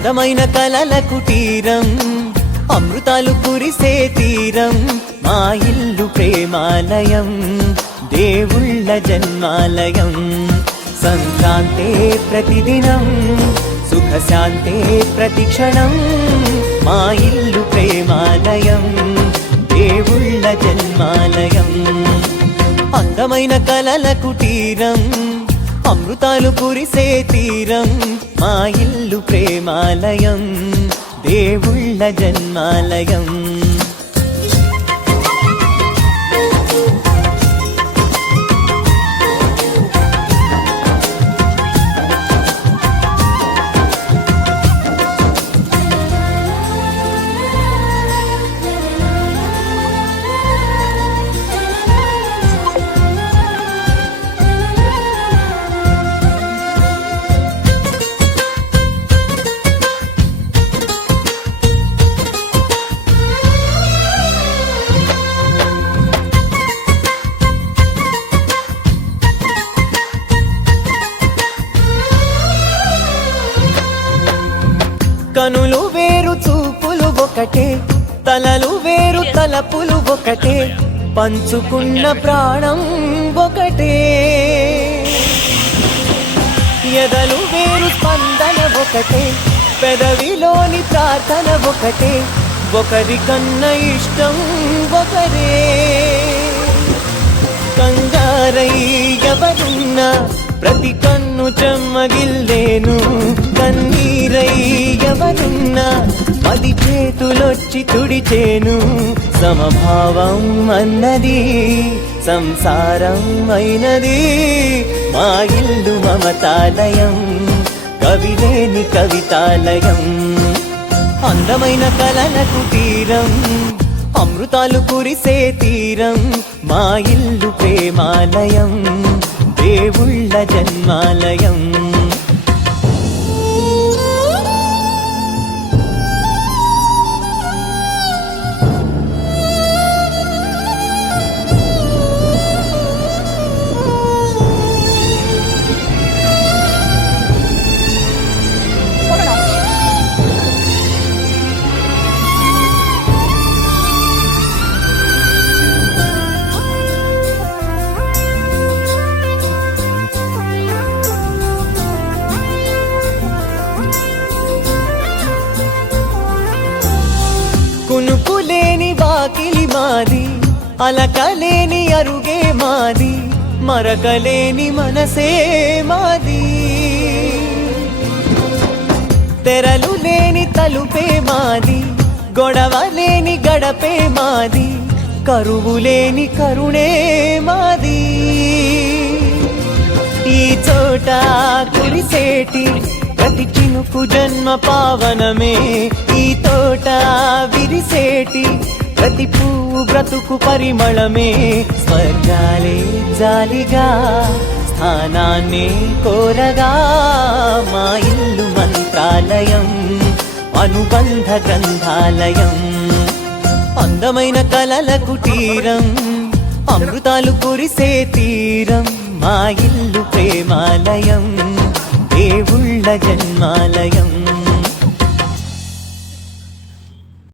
అందమైన కలల కుటీరం, అమృతాలు కురిసే తీరం, మా ఇల్లు ప్రేమాలయం, దేవుళ్ళ జన్మాలయం. సంక్రాంతే ప్రతిదినం, సుఖశాంతే ప్రతిక్షణం, మా ఇల్లు ప్రేమాలయం, దేవుళ్ళ జన్మాలయం. అందమైన కలల కుటీరం, అమృతాలు కురిసే తీరం, మా ఇల్లు ప్రేమాలయం, దేవుళ్ళ జన్మాలయం. కనులు వేరు చూపులు ఒకటే, తలలు వేరు తలపులు ఒకటే, పంచుకున్న ప్రాణం ఒకటే. ఎదలు వేరు స్పందన ఒకటే, పెదవిలోని ప్రార్థన ఒకటే, ఒకరికన్న ఇష్టం ఒకరే. కంగారై ఎవరున్నా ప్రతి కన్ను చెమ్మగిల్లేను, కన్నీరై ఎవరున్నా పది చేతులొచ్చి తుడిచేను. సమభావం అన్నది సంసారం అయినది, మా ఇల్లు మమతాలయం, కవిలేని కవితాలయం. అందమైన కలల కుటీరం, అమృతాలు కురిసే తీరం, మా ఇల్లు ప్రేమాలయం, దేవుళ్ళ జన్మాలయం. కునుకులేని వాకిలి మాది, అలకలేని అరుగే మాది, మరకలేని మనసే మాది. తెరలు లేని తలుపే మాది, గొడవ లేని గడపే మాది, కరువు లేని కరుణే మాది. ఈ చోట కురిసేటి ప్రతి చినుకు జన్మ పావనమే, ఈ తోట విరిసేటి ప్రతి పువ్వు బ్రతుకు పరిమళమే. స్వర్గాలే జాలిగా స్థానాన్ని కోరగా, మా ఇల్లు మంత్రాలయం, అనుబంధ గ్రంథాలయం. అందమైన కలల కుటీరం, అమృతాలు కురిసే తీరం, మా ఇల్లు ప్రేమాలయం, దేవుళ్ళ జన్మాలయం.